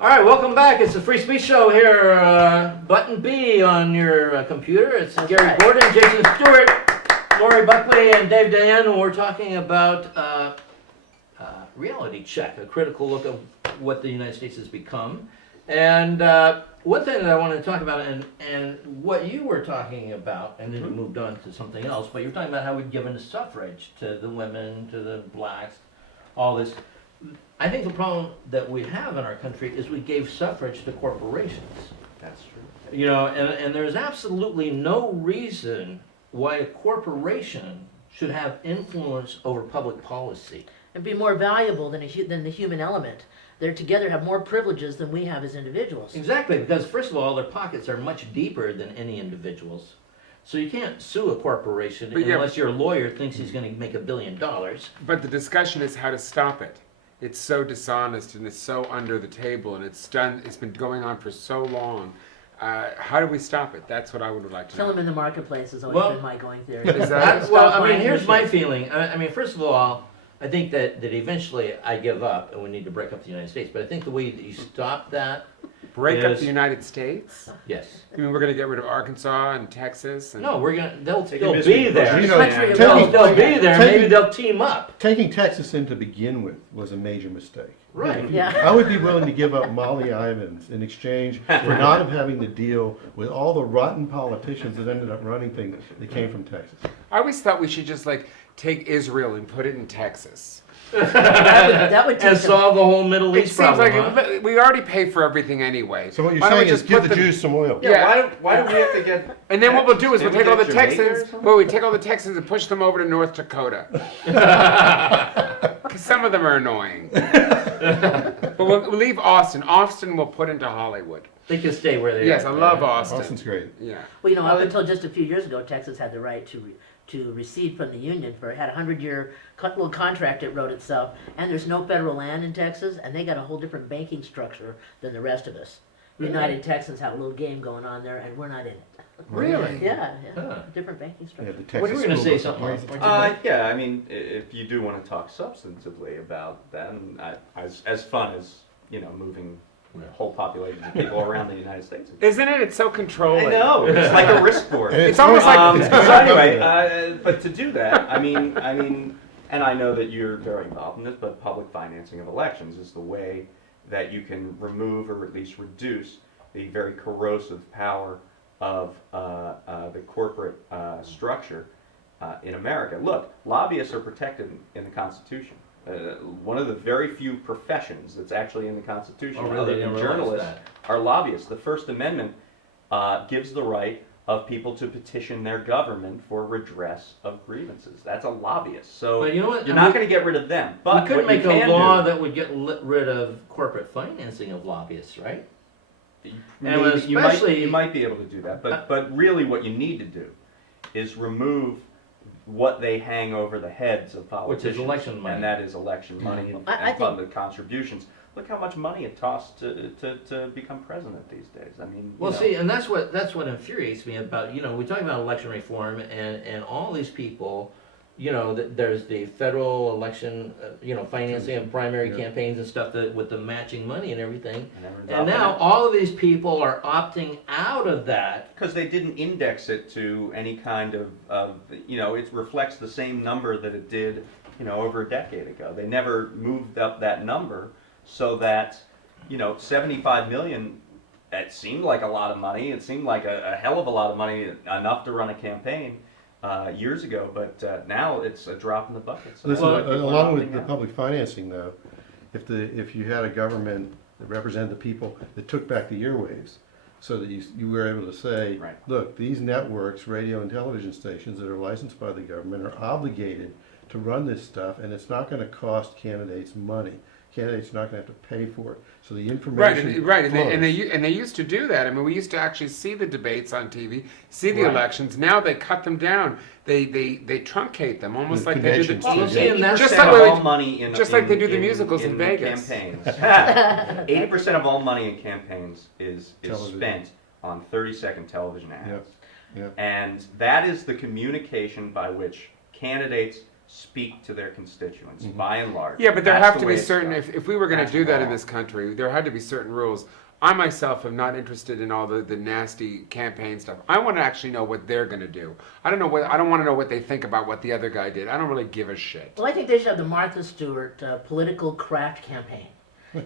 All right, welcome back. It's the Free Speech Show here. Button B on your computer. It's Gary Gordon, Jason Stuart, Laurie Buckley, and Dave Dayen, and we're talking about reality check, a critical look of what the United States has become. And one thing that I wanted to talk about, and what you were talking about, and then you moved on to something else, but you're talking about how we've given the suffrage to the women, to the blacks, all this. I think the problem that we have in our country is we gave suffrage to corporations. That's true. You know, and there's absolutely no reason why a corporation should have influence over public policy. And be more valuable than the human element. They're together have more privileges than we have as individuals. Exactly, because first of all, their pockets are much deeper than any individual's. So you can't sue a corporation unless your lawyer thinks he's going to make $1 billion. But the discussion is how to stop it. It's so dishonest and it's so under the table and it's been going on for so long. How do we stop it? That's what I would like to know. Kill them in the marketplace has always been my going theory. Here's my feeling. I mean, first of all, I think that eventually I give up and we need to break up the United States. But I think the way that you stop that Break up the United States? Yes. You mean we're going to get rid of Arkansas and Texas? And... No, they'll still be there. They'll be there. Maybe they'll team up. Taking Texas in to begin with was a major mistake. Right. Yeah. I would be willing to give up Molly Ivins in exchange for not having to deal with all the rotten politicians that ended up running things that came from Texas. I always thought we should just take Israel and put it in Texas. that would and solve the whole Middle East problem. It seems like we already pay for everything anyway. So what you're saying is give the Jews some oil. Yeah. Why do we have to get? And then what we'll do is we'll take all the Texans. Well, we take all the Texans and push them over to North Dakota. Because some of them are annoying. But we'll leave Austin. Austin we'll put into Hollywood. They can stay where they are. Yes, I love Austin. Austin's great. Yeah. Well, up until just a few years ago, Texas had the right to recede from the Union had a 100-year little contract it wrote itself, and there's no federal land in Texas, and they got a whole different banking structure than the rest of us. Really? United Texans have a little game going on there, and we're not in it. Really? Yeah. Different banking structure. Yeah, what were you going to say something? Yeah, I mean, if you do want to talk substantively about that, and as fun as moving whole populations of people around the United States. Isn't it? It's so controlling. I know. It's like a risk board. It's almost like. So anyway, but to do that, I mean, and I know that you're very involved in this, but public financing of elections is the way that you can remove or at least reduce the very corrosive power of the corporate structure in America. Look, lobbyists are protected in the Constitution. One of the very few professions that's actually in the Constitution, other than journalists, are lobbyists. The First Amendment gives the right of people to petition their government for redress of grievances. That's a lobbyist. So you know what? You're not going to get rid of them. But we could make a law that would get rid of corporate financing of lobbyists, right? You might be able to do that. But really what you need to do is remove what they hang over the heads of politicians. Which is election money. And that is election money and public contributions. Look how much money it costs to become president these days. I mean, see, and that's what infuriates me about, we talk about election reform and all these people, there's the federal election, financing of primary campaigns and stuff with the matching money and everything. And now all of these people are opting out of that. Because they didn't index it to any kind of it reflects the same number that it did, over a decade ago. They never moved up that number so that, 75 million, it seemed like a lot of money. It seemed like a hell of a lot of money, enough to run a campaign. Years ago, but now it's a drop in the bucket. So along with the public financing, though, if you had a government that represented the people that took back the airwaves, so that you were able to say, look, these networks, radio and television stations that are licensed by the government are obligated to run this stuff, and it's not going to cost candidates money. Candidates are not going to have to pay for it. So the information and they used to do that. I mean, we used to actually see the debates on TV, see the elections. Now they cut them down. They truncate them, almost like they do the TV. Just like they do the musicals in Vegas. Campaigns. 80% of all money in campaigns is spent on 30-second television ads. Yep. And that is the communication by which candidates speak to their constituents, by and large. Yeah, but there That's have the to way be it's certain, done. if we were going to That's do that in wrong. this country, there had to be certain rules. I myself am not interested in all the nasty campaign stuff. I want to actually know what they're going to do. I don't want to know what they think about what the other guy did. I don't really give a shit. Well, I think they should have the Martha Stewart political craft campaign.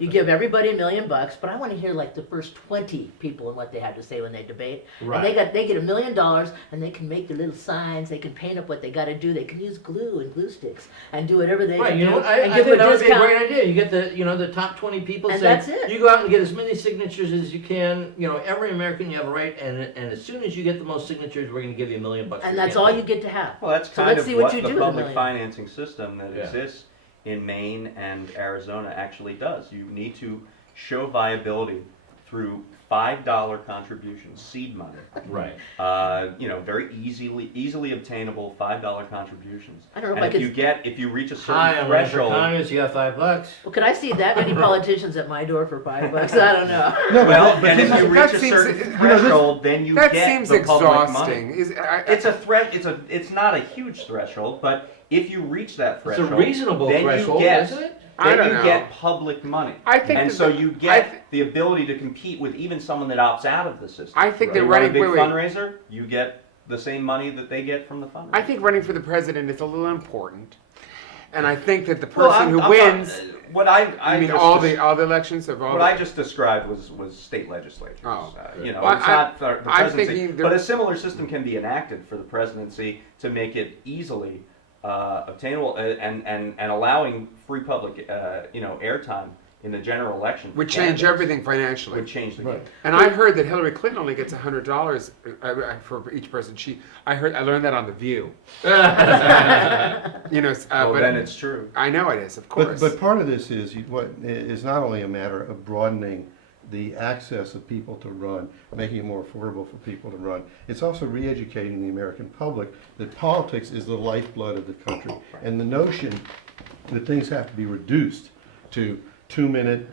You give everybody $1 million, but I want to hear like the first 20 people and what they have to say when they debate. Right. And they get $1 million, and they can make their little signs. They can paint up what they got to do. They can use glue and glue sticks and do whatever they Right, can you do. know, and I give think them that a would be a discount. great idea. You get the top 20 people And say, that's it. you go out and get as many signatures as you can. You know, every American you have a right, and as soon as you get the most signatures, we're going to give you $1 million. For And your that's all campaign. you get to have. Well, that's So kind let's of see what what you the do with $1 public million. financing system that Yeah. exists in Maine and Arizona actually does. You need to show viability through $5 contributions, seed money. Right. Very easily obtainable $5 contributions. I don't know if And I if could. you reach a certain Hi, I'm running for threshold, Congress. You got $5. Well, could I see that many politicians at my door for $5? I don't know. No, well, but and if this you is- reach that a seems- certain you know, threshold, then you That get seems the public exhausting. money. It's a threat. It's not a huge threshold, but if you reach that It's a threshold, reasonable then threshold, you get, isn't it? I then don't you know. get public money. I think and that so the- you I get th- the ability to compete with even someone that opts out of the system. I think They that run a running. big Wait, wait. fundraiser, you get the same money that they get from the fundraiser. I think running for the president is a little important, and I think that the Well, person who I'm wins. what I mean just all des- the elections of all. What the, I just described was state legislatures. Oh. Well, it's not the I'm presidency, thinking but a similar system can be enacted for the presidency to make it easily obtainable and allowing free public airtime in the general election. for would change candidates everything financially. Would change the game. And I heard that Hillary Clinton only gets $100 for each person. I learned that on The View. Well, but then it's true. I know it is, of course. But part of this is what is not only a matter of broadening the access of people to run, making it more affordable for people to run. It's also re-educating the American public that politics is the lifeblood of the country. And the notion that things have to be reduced to 2 minute,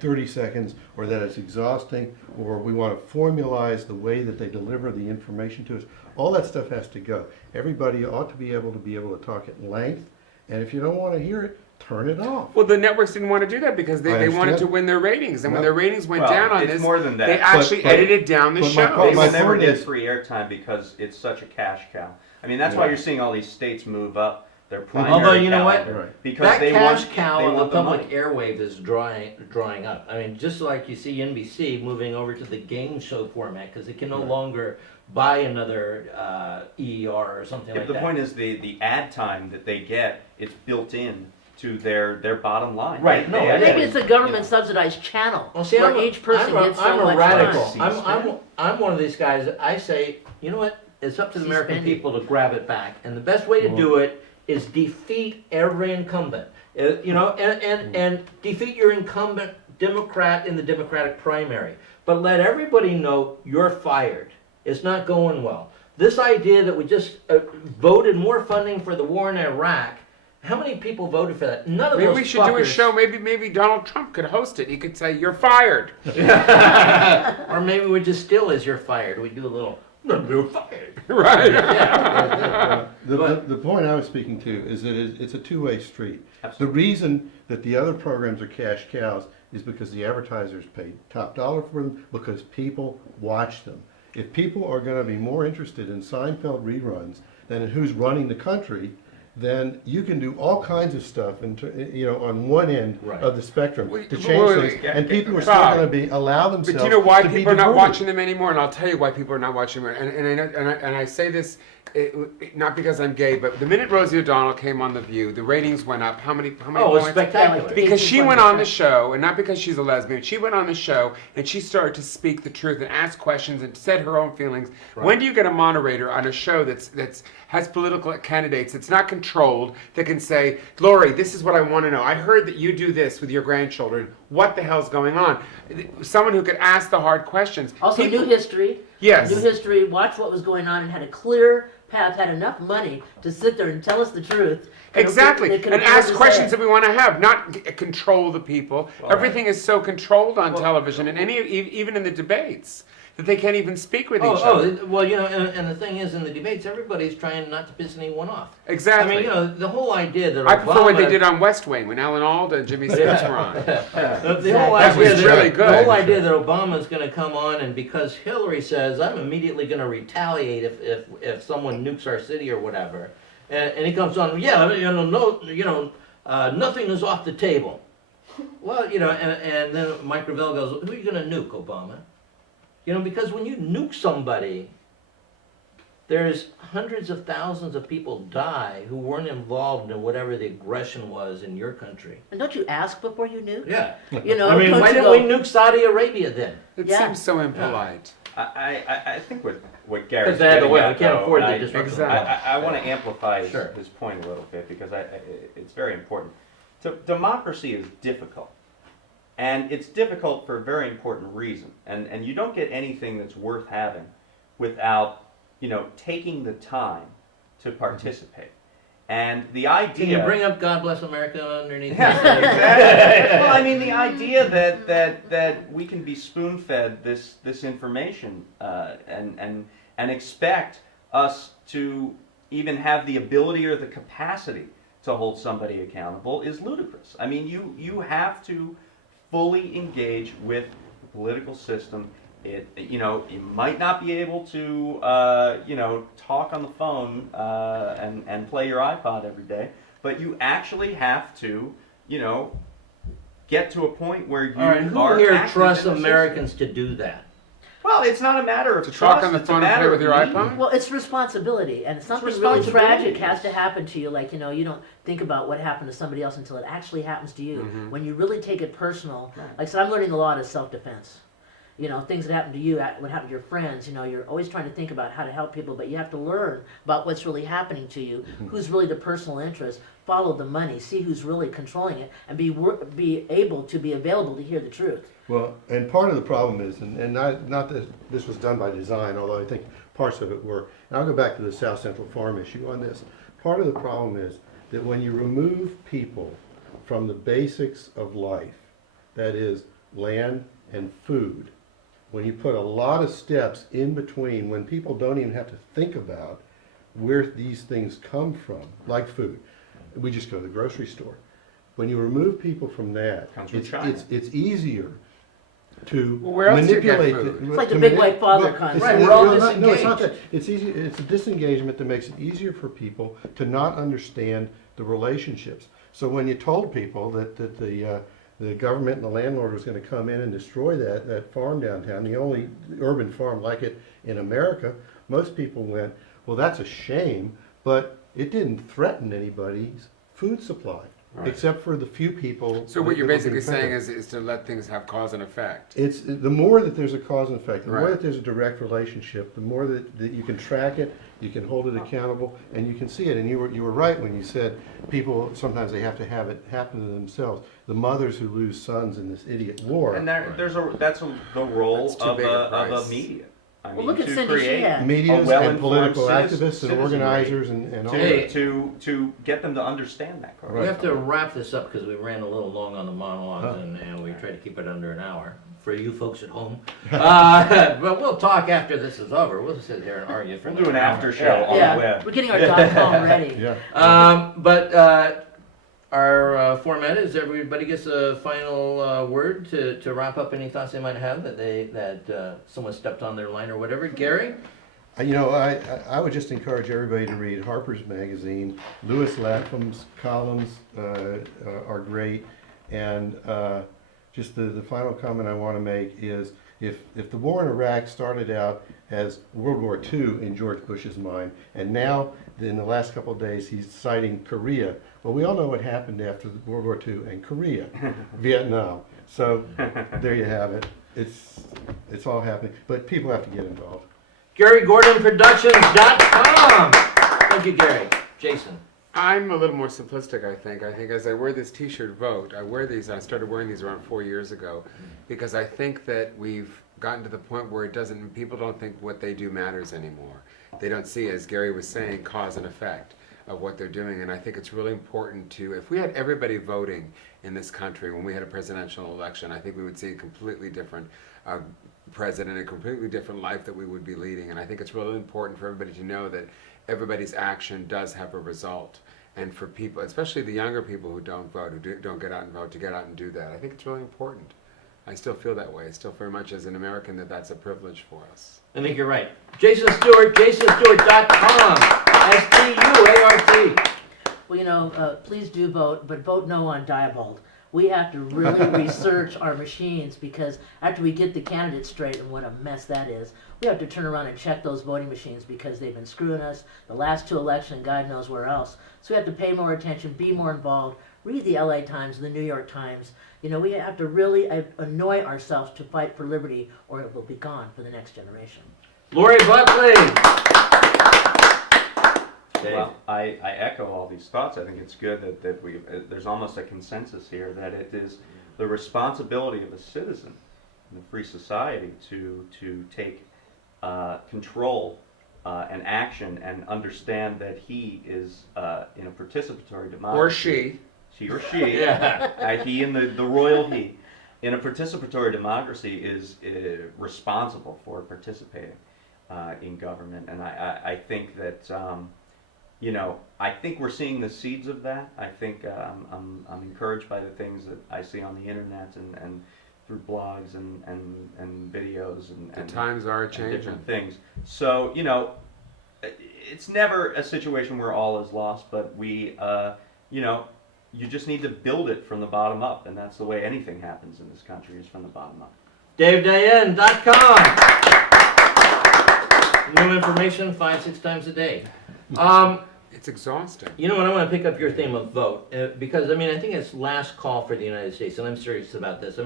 30 seconds, or that it's exhausting, or we want to formalize the way that they deliver the information to us, all that stuff has to go. Everybody ought to be able to talk at length, and if you don't want to hear it, turn it off. Well, the networks didn't want to do that because I they wanted to understand. win their ratings. And when Well, their ratings went well, down on it's this, more than that. they actually But- edited down the but show. They my will never point get is- free airtime because it's such a cash cow. I mean, that's why Yeah. you're seeing all these states move up their primary Although, you know what? calendar, Right. because That they cash want, cow they of the want the public money. airwave is drying up. I mean, just like you see NBC moving over to the game show format because it can no longer buy another ER or something Yeah, like but the that. point is the ad time that they get, it's built in to their bottom line. Right, They no, actually, Maybe it's a government you know, subsidized channel Well, see, where I'm a- each person I'm gets so I'm a much radical. time. I'm one of these guys. That I say, you know what? It's up to the American C-SPAN. people to grab it back, and the best way to do it is defeat every incumbent. And defeat your incumbent Democrat in the Democratic primary, but let everybody know you're fired. It's not going well. This idea that we just voted more funding for the war in Iraq. How many people voted for that? None of Maybe those we should do a fuckers- show. Maybe Donald Trump could host it. He could say, "You're fired." Or maybe we just still as you're fired. We do a little, you're fired. Right. Yeah. The point I was speaking to is that it's a two-way street. The reason that the other programs are cash cows is because the advertisers pay top dollar for them, because people watch them. If people are going to be more interested in Seinfeld reruns than in who's running the country, then you can do all kinds of stuff on one end Right. of the spectrum Wait, to wait, change wait, things, wait. and people are still Bob, going to allow themselves. But do you know why to be people are not diverted. watching them anymore? And I'll tell you why people are not watching them. And I say this not because I'm gay, but the minute Rosie O'Donnell came on The View, the ratings went up. How many Oh, it was points? spectacular. Because she went on the show, and not because she's a lesbian, she went on the show and she started to speak the truth and ask questions and said her own feelings. Right. When do you get a moderator on a show that's has political candidates, it's not controlled, that can say, Laurie, this is what I want to know. I heard that you do this with your grandchildren. What the hell's going on? Someone who could ask the hard questions. Also, People- new history. Yes. New history, watch what was going on and had a clear path, had enough money to sit there and tell us the truth. Exactly, They could and afford ask to say questions it. that we want to have, not control the people. Well, Everything is so controlled on Well, television, and even in the debates. that they can't even speak with Oh, each other. well, and the thing is, in the debates, everybody's trying not to piss anyone off. Exactly. I mean, the whole idea that I prefer what they Obama- did on West Wing when Alan Alda and Jimmy Smith were on. The whole That idea was that, really the whole good. idea that Obama's going to come on and because Hillary says I'm immediately going to retaliate if someone nukes our city or whatever, and he comes on, nothing is off the table. Well, and then Mike Gravel goes, who are you going to nuke, Obama? Because when you nuke somebody, there's hundreds of thousands of people die who weren't involved in whatever the aggression was in your country. And don't you ask before you nuke? Yeah. I I mean, why didn't we nuke Saudi Arabia then? It Yeah. seems so impolite. I think what Gary's Because they had to getting win. at, We can't though, afford and the disruption. Exactly. I want to amplify Sure. his point a little bit because it's very important. So democracy is difficult. And it's difficult for a very important reason. And you don't get anything that's worth having without, taking the time to participate. And the idea... Can you bring up God Bless America underneath? Yeah, exactly. Well, I mean, the idea that we can be spoon-fed this information and expect us to even have the ability or the capacity to hold somebody accountable is ludicrous. I mean, you have to fully engage with the political system. You might not be able to, talk on the phone and play your iPod every day, but you actually have to, get to a point where you All right, who are here active trusts in the Americans to do that? Well, it's not a matter of To trust. talk on the it's a phone and matter play with of your need. iPhone? Well, it's responsibility, and something really responsibility. tragic has to happen to you. Like, you don't think about what happened to somebody else until it actually happens to you. Mhm. When you really take it personal, Right. like, so I'm learning a lot of self-defense. Things that happen to you, what happened to your friends, you're always trying to think about how to help people, but you have to learn about what's really happening to you, who's really the personal interest, follow the money, see who's really controlling it, and be able to be available to hear the truth. Well, and part of the problem is, and not that this was done by design, although I think parts of it were, and I'll go back to the South Central Farm issue on this. Part of the problem is that when you remove people from the basics of life, that is land and food, when you put a lot of steps in between, when people don't even have to think about where these things come from, like food, we just go to the grocery store. When you remove people from that, Comes from China. it's easier to Well, where else do you get manipulate. food? It's like the big white father concept. Right, we're all No, it's not disengaged. that. It's easy. It's a disengagement that makes it easier for people to not understand the relationships. So when you told people that the government and the landlord was going to come in and destroy that farm downtown, the only urban farm like it in America, most people went, well, that's a shame, but it didn't threaten anybody's food supply, Right. except for the few people. So what you're that were basically saying affected. is to let things have cause and effect. It's the more that there's a cause and effect, the more Right. that there's a direct relationship, the more that you can track it, you can hold it accountable, and you can see it. And you were right when you said people sometimes they have to have it happen to themselves. The mothers who lose sons in this idiot war. And that's the role That's too of big a a price. media. I Well, mean, look at to Cindy create Sheehan. Medias a well-informed and political activists and citizenry organizers and all Hey. that. to get them to understand that. We have to wrap this up because we ran a little long on the monologues Oh. and we tried to keep it under an hour for you folks at home. But we'll talk after this is over. We'll sit here and argue for We'll do an another hour. after show on the Yeah, web. we're getting our .com ready. Yeah. But our format is everybody gets a final word to wrap up any thoughts they might have that someone stepped on their line or whatever. Gary? I would just encourage everybody to read Harper's Magazine. Louis Latham's columns are great. And just the final comment I want to make is if the war in Iraq started out as World War II in George Bush's mind, and now in the last couple of days he's citing Korea, well, we all know what happened after World War II and Korea, Vietnam. So there you have it. It's all happening, but people have to get involved. GaryGordonProductions.com. Thank you, Gary. Jason. I'm a little more simplistic, I think. I think as I wear this t-shirt vote, I started wearing these around 4 years ago because I think that we've gotten to the point where people don't think what they do matters anymore. They don't see, as Gary was saying, cause and effect. of what they're doing. And I think it's really important to, if we had everybody voting in this country when we had a presidential election, I think we would see a completely different president, a completely different life that we would be leading. And I think it's really important for everybody to know that everybody's action does have a result. And for people, especially the younger people who don't vote, who don't get out and vote, to get out and do that. I think it's really important. I still feel that way. I still very much as an American that that's a privilege for us. I think you're right. Jason Stuart, jasonstuart.com, S-T-U-A-R-T. Well, please do vote, but vote no on Diebold. We have to really research our machines, because after we get the candidates straight, and what a mess that is, we have to turn around and check those voting machines, because they've been screwing us the last 2 elections and God knows where else. So we have to pay more attention, be more involved, read the LA Times, the New York Times. We have to really annoy ourselves to fight for liberty, or it will be gone for the next generation. Laurie Buckley. Well, I echo all these thoughts. I think it's good that we there's almost a consensus here that it is the responsibility of a citizen in a free society to take control and action, and understand that he is in a participatory democracy. Or she. He or she. Yeah. He and the royal he. In a participatory democracy is responsible for participating in government. And I think that I think we're seeing the seeds of that. I think I'm encouraged by the things that I see on the internet and through blogs and videos and The times are and changing. different things. So it's never a situation where all is lost, but we you just need to build it from the bottom up, and that's the way anything happens in this country, is from the bottom up. DaveDayen.com. New information, 5-6 times a day. It's exhausting. You know what, I want to pick up your theme of vote, because I think it's last call for the United States, and I'm serious about this.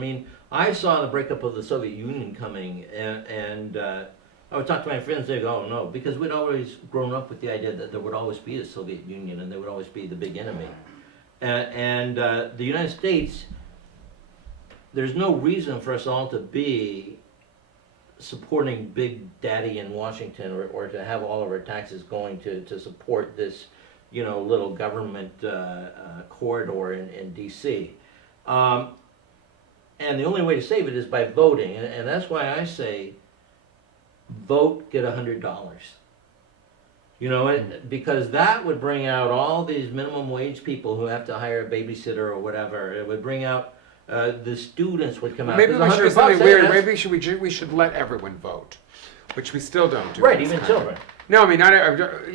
I saw the breakup of the Soviet Union coming, and I would talk to my friends, they'd go, oh no, because we'd always grown up with the idea that there would always be a Soviet Union, and there would always be the big enemy. The United States, there's no reason for us all to be supporting Big Daddy in Washington, or to have all of our taxes going to support this, little government corridor in D.C. And the only way to save it is by voting, and that's why I say, vote, get $100. Because that would bring out all these minimum wage people who have to hire a babysitter or whatever. It would bring out the students would come out. Maybe we should do $100, something weird. that's- Maybe we should let everyone vote, which we still don't do. Right, in this even country. children. No, I mean, And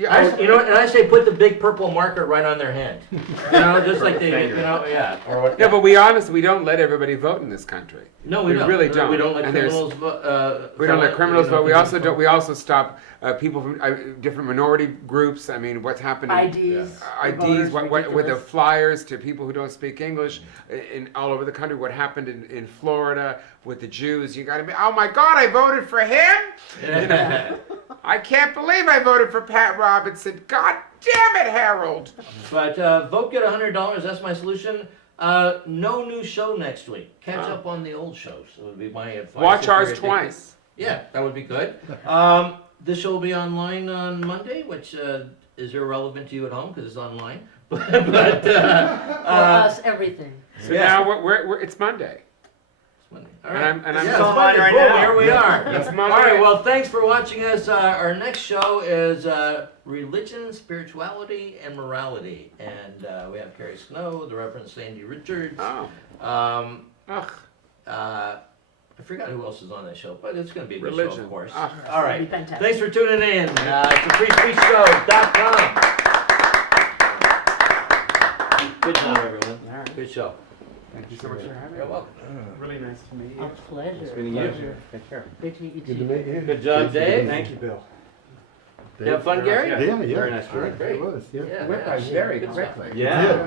I say put the big purple marker right on their hand. Just like they, yeah. Or what, yeah, but we don't let everybody vote in this country. No, we don't. really No, don't. We don't let And there's- criminals vote. We don't let criminals vote. We also stop people from different minority groups. What's happening? IDs. IDs. What with the ridiculous. flyers to people who don't speak English in all over the country. What happened in Florida with the Jews? You got to be. Oh my God! I voted for him. I can't believe I voted for Pat Robinson. God damn it, Harold. But vote, get $100. That's my solution. No new show next week. Catch up on the old shows. It would be my advice. Watch if you're ours addicted. twice. Yeah, that would be good. This show will be online on Monday, which is irrelevant to you at home because it's online. but For us, everything. So Yeah. now it's Monday. it's Monday. All And right. I'm Yeah, It's online Monday. right Boom, now. Here we are. It's All Monday. right. Well, thanks for watching us. Our next show is religion, spirituality, and morality, and we have Carrie Snow, the Reverend Sandy Richards. Oh. Um, I forgot who else is on that show, but it's going to be a good show, Religion. of course. Ah. All right. It'll be fantastic. Thanks for tuning in. It's thefreespeechshow.com. Good job, everyone. All right. Good show. Thank you so much for having me. You're welcome. Really nice to meet A you. pleasure. Pleasure. Take care. Great to meet you Good to too. meet you. Good job, Dave. Thank you, Bill. You have fun, Gary? Yeah, yeah. Very nice All right, job. great. It was, yeah. Yeah, Went yeah. by very Good stuff. quickly. Yeah.